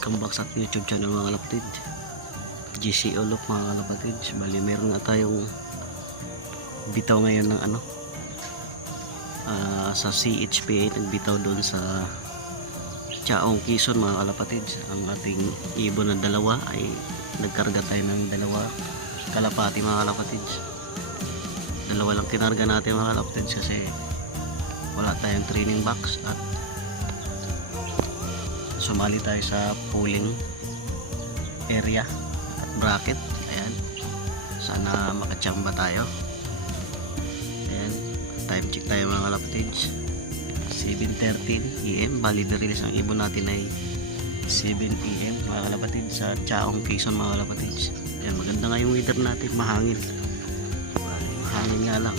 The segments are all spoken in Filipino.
Welcome back sa ating YouTube channel mga kalapatid, GC Olop mga kalapatid. Bali meron na tayong bitaw ngayon ng sa CHPA. Nagbitaw doon sa Chaong Quezon mga kalapatid. Ang ating ibon na dalawa ay nagkarga tayo ng dalawa kalapati mga kalapatid. Dalawa lang kinarga natin mga kalapatid kasi wala tayong training box at sumali tayo sa pooling area at bracket. Ayan, sana makachamba tayo. Ayan, time check tayo mga kalapatids, 7:13 AM. Bali release ang ibon natin ay 7 PM mga kalapatids sa Chaong Quezon mga kalapatids. Ayan, maganda nga yung weather natin, mahangin. Mahangin nga lang.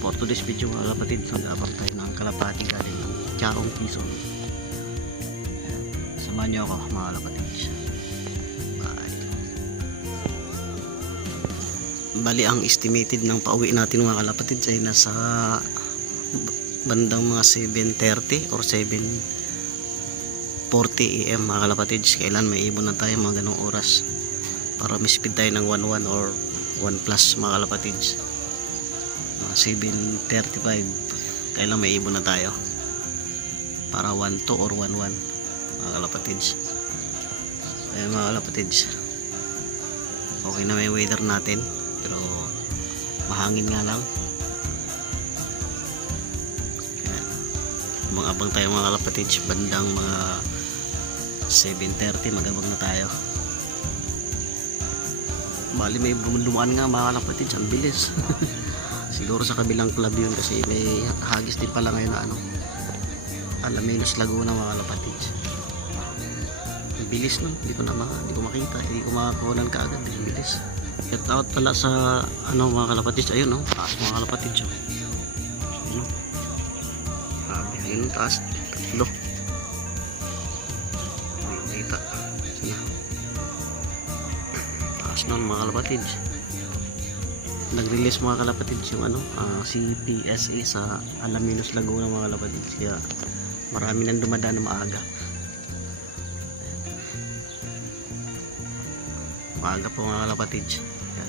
For today's video mga kalapatid, mag-abang tayo ng kalapati galing ng Chaong Quezon. Samahan nyo ako mga kalapatid. Bye. Bali ang estimated ng pauwi natin mga kalapatid ay nasa bandang mga 7:30 or 7:40 AM mga kalapatid. Kailan may ibon na tayo mga ganong oras para may-speed tayo ng 1-1 or 1+ mga kalapatid. 7:35 kailan may ibon na tayo para 1-2 or 1-1 mga kalapatids. Ayan mga kalapatids, okay na may weather natin pero mahangin nga lang. Ayan, abang tayo mga kalapatids, bandang mga 7:30 magabang na tayo. Bali may dumaan nga mga kalapatids, ang bilis. Siguro sa kabilang club yun kasi may hagis din pala ngayon na Alaminos Laguna mga kalapatids. Bilis no, hindi ko makita, hindi ko makakunan kaagad, bilis. Shout out pala sa mga kalapatids. Ayun no, taas mga kalapatids. Ayun no, grabe, ayun taas, tatlo. Ayun, kita taas nun mga kalapatids. Nag-release mga kalapatids yung si PSA sa Alaminos Laguna mga kalapatids, kaya marami nang dumadaan na maaga po mga kalapatids.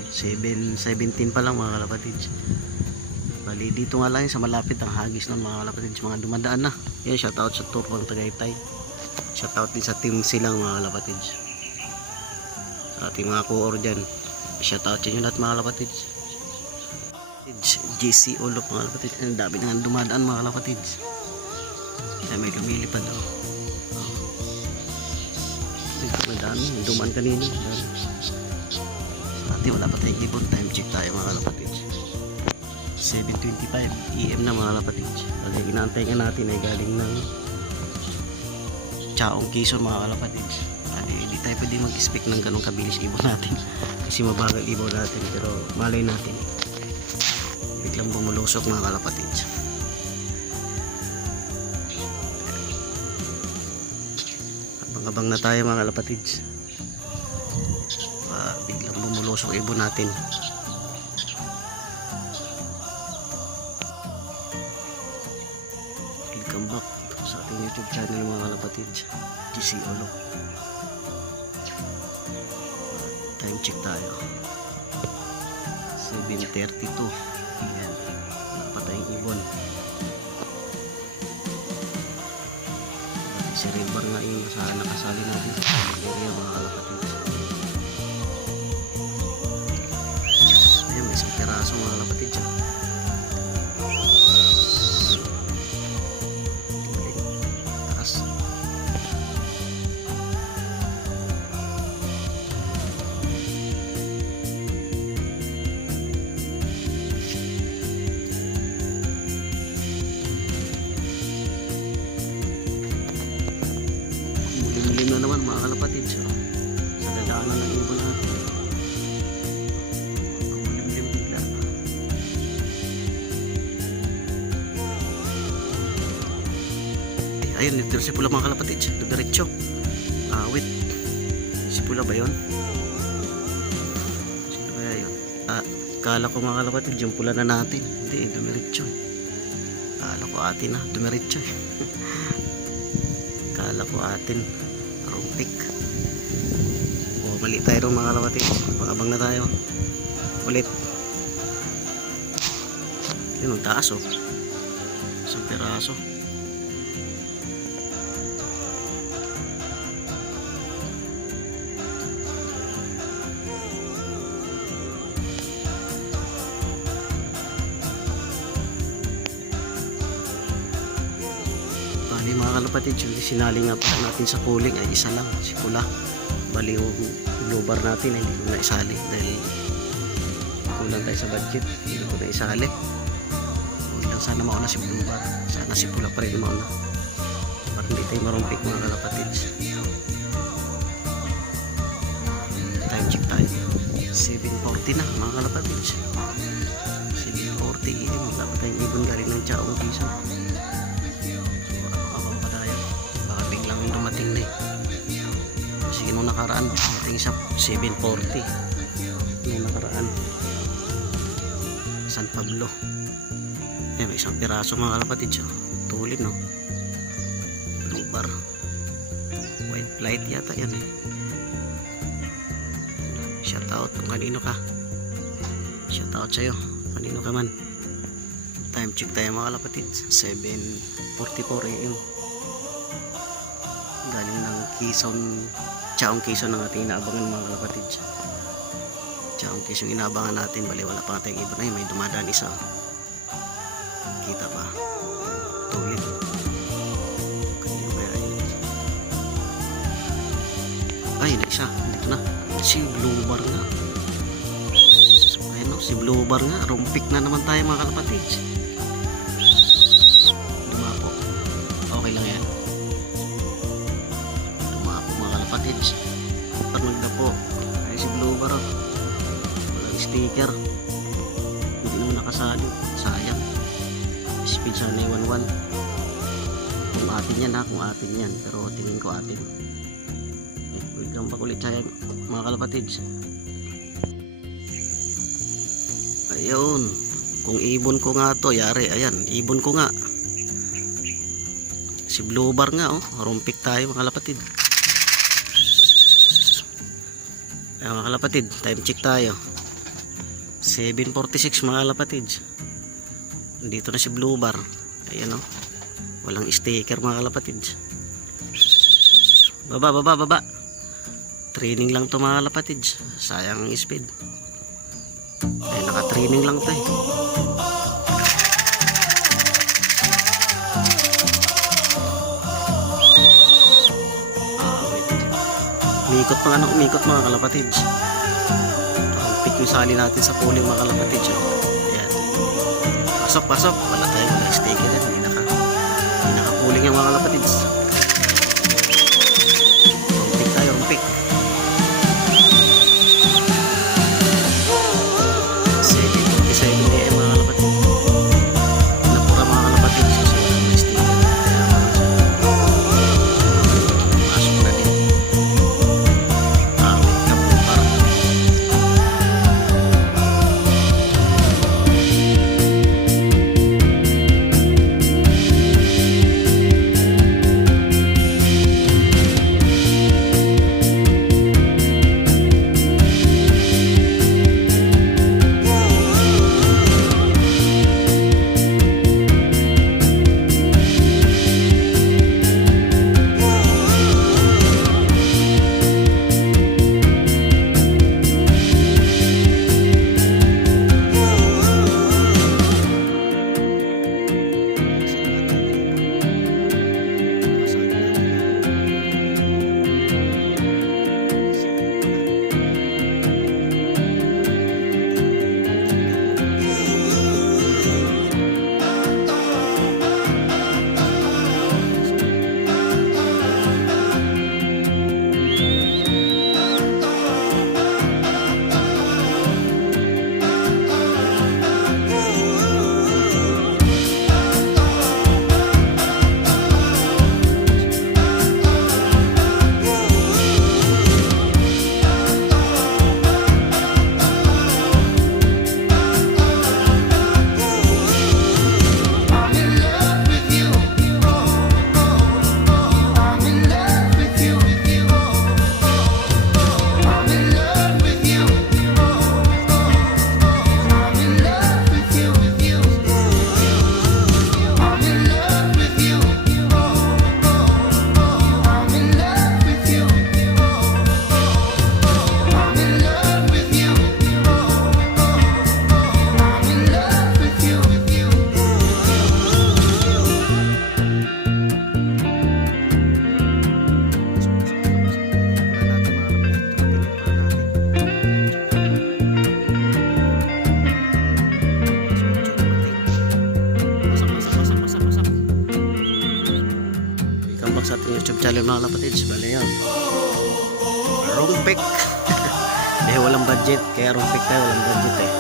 7:17 pa lang mga kalapatids. Bali dito nga lang sa malapit ang hagis ng mga kalapatids, mga dumadaan na. Yan, shoutout sa Turpang Tagaytay, shoutout din sa team Silang mga kalapatids, sa ating mga co-or dyan, shoutout sa inyo lahat mga kalapatids. GC Olop mga kalapatids. Ang dami na dumadaan mga kalapatids. Kaya may lumilipad daw. Madami dumaan kanina. Sa atin wala pa tayong ibon. Time check tayo mga kalapatids, 7:25 AM na mga kalapatids. Kasi inaantay ka natin ay galing ng Chaong Quezon mga kalapatids. Hindi tayo pwede mag-expect ng ganong kabilis ibon natin kasi mabagal ibon natin, pero malay natin biglang bumulusok mga kalapatids. Abang-abang na tayo mga kalapatids, biglang bumulusok ibon natin. Welcome back sa ating YouTube channel mga kalapatids, GC Olop. Time check tayo, 7:32. Ayan, napatayang ibon. Si River nga yung nakasali natin sa area mga kalapatids. Ayan, may isang piraso mga kalapatids. Taas. Mulim na naman mga kalapatids, sa dadaanan ng ibon natin. Mulim-lim bigla. Ayun, dito si Pula mga kalapatids, diretso. Wait, si Pula ba yun? Sino kaya yun? Kala ko mga kalapatids yung pula na natin. Hindi, dumiretso. Kala ko atin na, dumiretso eh. Kala ko atin, rumpik. O, mali tayo rin mga kalapatid. Abang na tayo. Ulit. Yun, ang taas oh. Isang piraso. Bali mga kalapatid, yung sinali nga pala natin sa pooling ay isa lang, si Pula. Bali yung blue bar natin hindi ko na isali dahil kulang tayo sa budget, hindi ko na isali. Huwag lang sana mauna si blue bar, sana si Pula pa rin mauna para hindi tayo marumpik mga kalapatid. Time check tayo, 7:40 na mga kalapatid. 7:40 AM, wala pa tayong ibon galing ng Chaong Quezon. Dumating na eh. Kasi nung nakaraan dumating sa 7:40 nung nakaraan San Pablo. May isang piraso mga kalapatid siya. Tulin no, blue bar, white light yata yan eh. Shout out kung kanino ka, shout out sa'yo kanino ka man. Time check tayo mga kalapatid, 7:44 AM. Galing ng Quezon, Chaong Quezon ang ating inaabangan mga kalapatid. Chaong Quezon inaabangan natin, bali wala pa tayong ibon. Ay, may dumadaan isa. Kita pa. Tulit. Kanino kaya yun? Ay, na isa. Dito na. Si blue bar nga. Ayun no, si blue bar nga. Rumpik na naman tayo mga kalapatid. Lumapo. Okay lang yan. Parang po ay si blue bar oh. Walang sticker, hindi naman nakasali, sayang. Speed sa 911 kung atin yan ha, kung atin yan, pero tingin ko atin. Wait lang pakulit sayang mga kalapatid. Ayun, kung ibon ko nga to, yari, ayan, ibon ko nga si blue bar nga oh, rumpik tayo mga kalapatid. Ayan mga kalapatid, time check tayo, 7:46 mga kalapatid. Dito na si blue bar. Ayan o, walang sticker mga kalapatid. Baba. Training lang to mga kalapatid, sayang ang speed. Ay, naka training lang to eh. Umikot pa nga ng umikot mga kalapatids. Pick yung sali natin sa pooling mga kalapatids. Ayan. Pasok. Wala tayo, wala sticker yan. Hindi naka-pooling yung mga kalapatids. Rumpik tayo, rumpik. 7:47 AM mga kalapatids. Napura mga kalapatids kasi walang sticker. Pasok na din. challenge mga kapatids. Bale yan. Rumpik. Eh walang budget. Kaya rumpik tayo. Walang budget eh.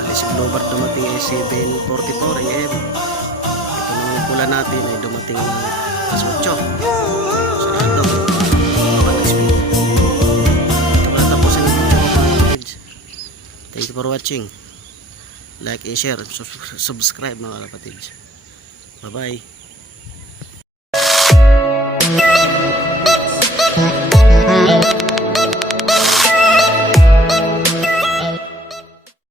Bale si Glover dumating ay 7:44 AM. Ito naman pula natin ay dumating alas 8. Sarado. Pag-speed. Ito pala tapos ang video mga kapatids. Thank you for watching. Like and share. Subscribe mga kapatids. Bye bye.